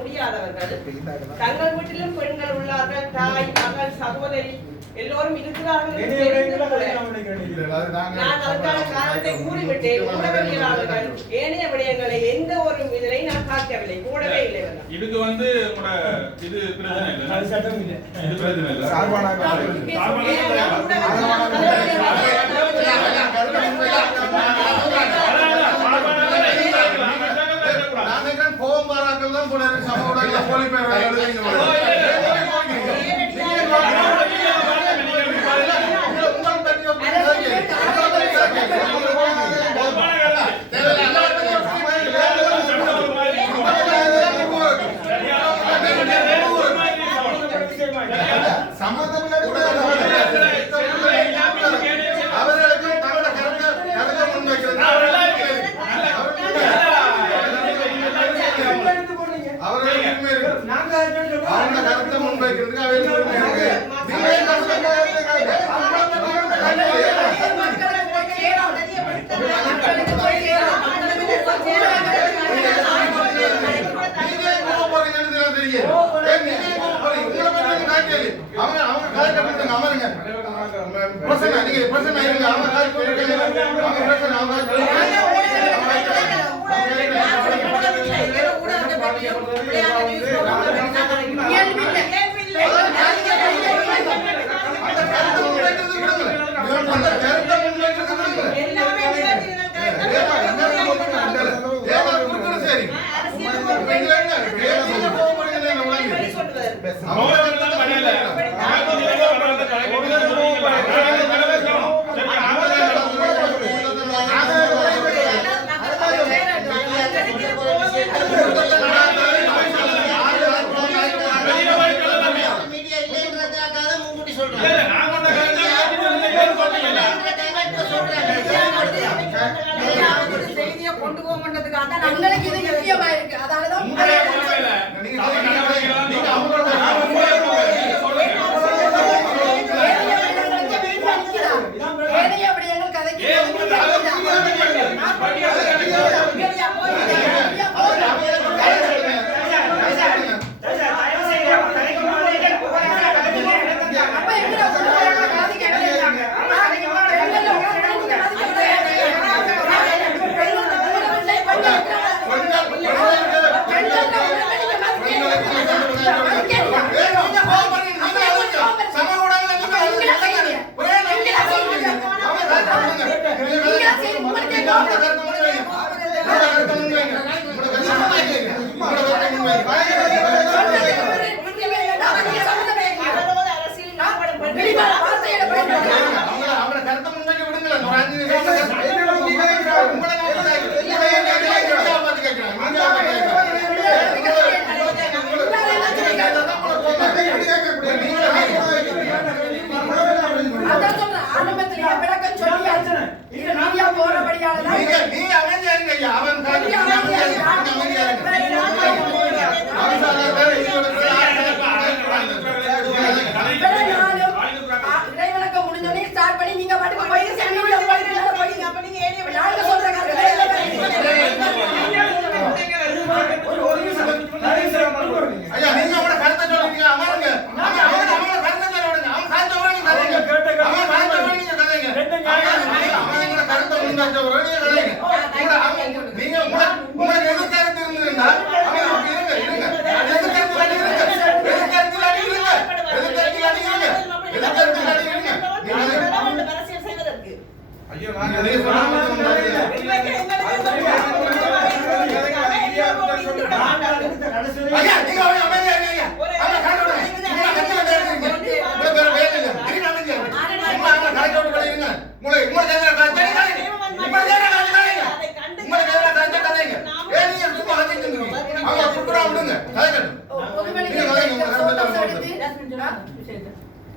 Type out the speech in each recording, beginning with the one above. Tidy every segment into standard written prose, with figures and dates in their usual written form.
முடியாதவர்கள் தங்கள் வீட்டிலும் பெண்கள் உள்ளார்கள், தாய் மகள் சகோதரி எல்லோரும் இருக்கிறார்கள். நான் அதற்கான காரணத்தை கூறிவிட்டேன். ஊடகவியலாளர்கள் ஏனைய விடயங்களை எந்த ஒரு இதனை நான் பார்க்கவில்லை, கூடவே இல்லை. இதுக்கு இது பிரச்சனை இல்லை, இது பிரச்சனை இல்லை. கோவம்பாராக்கள் தான் கூட சமூக போலி கொண்டு போக மாட்டதுக்காக இது முக்கியமா இருக்கு. அதாவது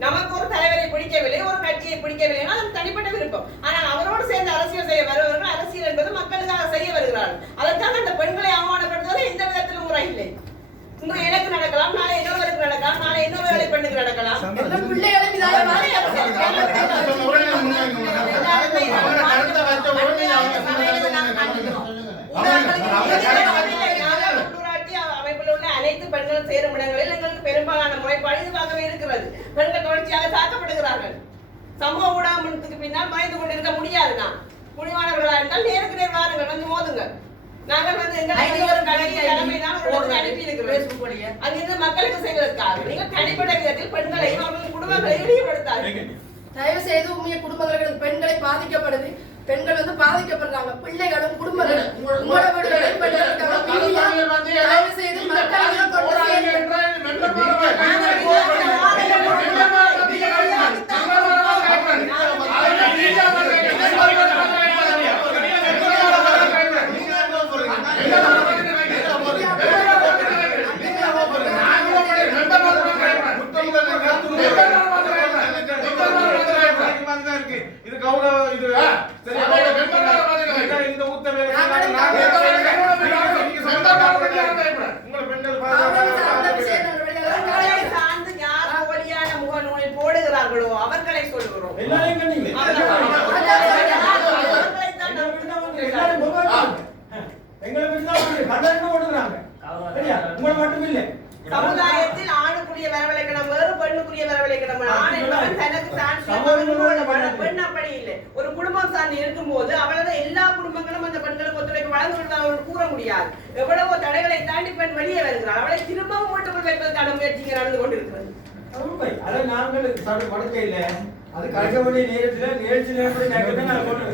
நமக்கு ஒரு தலைவரை பிடிக்கவில்லை, ஒரு கட்சியை பிடிக்கவில்லை, அது தனிப்பட்ட விருப்பம். ஆனால் அவரோடு சேர்ந்து அரசியல் செய்ய வருபவர்கள் அரசியல் என்பது மக்களுக்காக செய்ய வருகிறார்கள். அதற்காக அந்த பெண்களை அவமானப்படுத்துவது எந்த விதத்திலும் முறை இல்லை. இன்று எனக்கு நடக்கலாம், நாளை இன்னொருவருக்கு நடக்கலாம், நாளை இன்னொரு பெண்ணுக்கு நடக்கலாம். உள்ளூராட்சி அமைப்பில் உள்ள அனைத்து பெண்கள் சேரும் இடங்களில் எங்களுக்கு பெரும்பாலான முறைப்பாடு இதுவாகவே இருக்கிறது. பெண்கள் தொடர்ச்சியாக தாக்கப்படுகிறார்கள். சமூக ஊடகத்துக்கு பின்னால் மறைந்து கொண்டிருக்க முடியாது. நான் முடிவானவர்களா இருந்தால் நேருக்கு நேர் வாருங்கள், வந்து மோதுங்க. நாங்கள் வந்து எங்களுக்கு ஒரு கடமையினால் ஒரு அனுப்பி இருக்கிறோம். அங்கிருந்து மக்களுக்கு செய்வதற்காக நீங்கள் தனிப்பட்ட விதத்தில் பெண்களையும் அவர்கள் குடும்பங்களையும் ஈடுபடுத்தார்கள். தயவு செய்து உண்மைய குடும்பங்களுக்கு பெண்களை பாதிக்கப்படுது. பெண்கள் வந்து பாதிக்கப்படுறாங்க. பிள்ளைகளும் குடும்பங்களும் உங்களோட வீடுகளில் பெண்களுக்காக தயவு செய்து மக்களுக்கு கொண்டு போடுகிறார்களோ அவர்களை சொல்கிறோம். சமுதாயத்தில் ஆணுக்குரிய வரவழைக்கணும் வேறு பெண்ணுக்குரிய வரவழைக்கணும். ஆண் என்பவன் தனக்கு தான் பெண் அப்படி இல்லை. ஒரு குடும்பம் சார்ந்து இருக்கும் போது அவளது எல்லா குடும்பங்களும் அந்த பெண்களுக்கு ஒத்துழைப்பு வழங்குவதாக கூற முடியாது. எவ்வளவோ தடைகளை தாண்டி பெண் வெளியே வருகிறார். அவளை திரும்பவும் வீட்டுக்குள் வைப்பதற்கான முயற்சிகள் நடந்து கொண்டிருக்கிறது. அதை நாங்கள் படுக்கையில் அது கழிக்க வேண்டிய நேரத்தில் நிகழ்ச்சி நேரத்தில்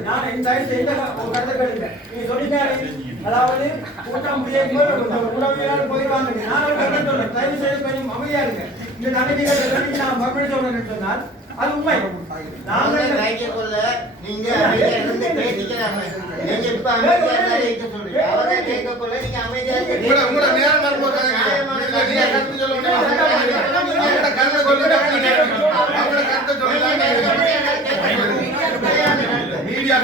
நான் என் தாய் செய்த ஒரு கருத்தை இல்லை. நீங்க சொல்லிட்டாரு, அதாவது கூட்டம் முடியாது போயிடுவாங்க. நான் ஒரு கருத்தை சொல்றேன், தயவு செய்து கொஞ்சம் அமைதியா இருங்க. இந்த தனிகள் நான் மறுபடியும் சொல்றேன்னு சொன்னால் அது உண்மை. நாங்கள் நீங்க இப்ப அமைதியா இருக்க சொல்றீங்க. அவரை கேட்க கொள்ள நீங்க அமைதியா உங்களோட நேரம் வரும்போது நீங்க கருத்து சொல்ல வேண்டிய கருத்தை சொல்லுங்க. மீடியா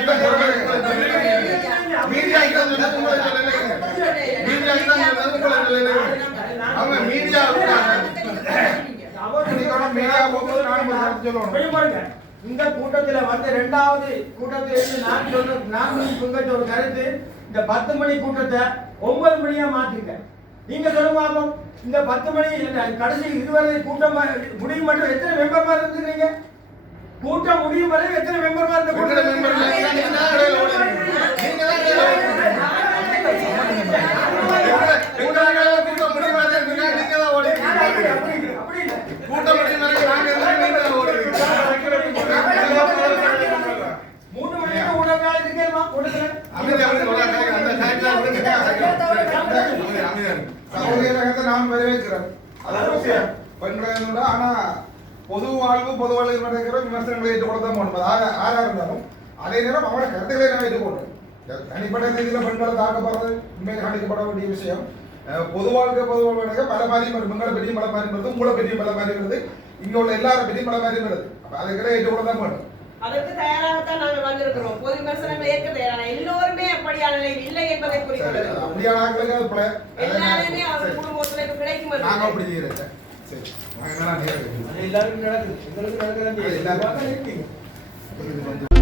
இந்த கூட்டத்துல வந்து 2வது கூட்டத்தில் நான் உங்கள்கிட்ட ஒரு கருத்து, இந்த 10 மணி கூட்டத்தை 9 மணியா மாற்றுங்க. நீங்க சொல்லுங்க, இந்த 10 மணி கடைசி இதுவரை கூட்டம் முடியும் மட்டும் எத்தனை மெம்பர்மார் இருந்துக்கிறீங்க? கூட்டம் முடியும் வரை எத்தனை மெம்பர்மார் இருந்த நான் வரவேற்கிறேன். பெண்கள் ஆனா பொது வாழ்வு நடக்கிற விமர்சனங்களை ஏற்றுக்கொள்ளதான் போகணும். ஆறா இருந்தாலும் அதே நேரம் அவங்களோட கருத்துக்களை நான் ஏற்றுக்கொள்றேன். தனிப்பட்ட ரீதியில் பெண்களை தாக்கப்படுறது உண்மையை காணிக்கப்பட வேண்டிய விஷயம். பொது வாழ்க்கை பல மாதிரி பெண்களை பெரிய பல மாதிரி வருது, உங்களை பெரிய பல மாதிரி வருது, இங்க உள்ள எல்லாரும் பெரிய பல மாதிரி வருது. அப்ப அதுக்கிட்ட ஏற்றுக்கொள்ளதான் போகணும். அதற்கு தயாராகத்தான் நாங்கள் வந்திருக்கிறோம். பொது விமர்சனங்கள் ஏற்க தயாரான எல்லோருமே அப்படியான நிலையில் இல்லை என்பதை குறிக்கிறது. அப்படியான ஆட்களுக்கு எல்லாருமே அவங்க குடும்ப ஒத்துழைப்பு கிடைக்கும். நாங்க அப்படி செய்யறேன். சரி, எல்லாருக்கும் நடக்குது. எங்களுக்கு நடக்குது.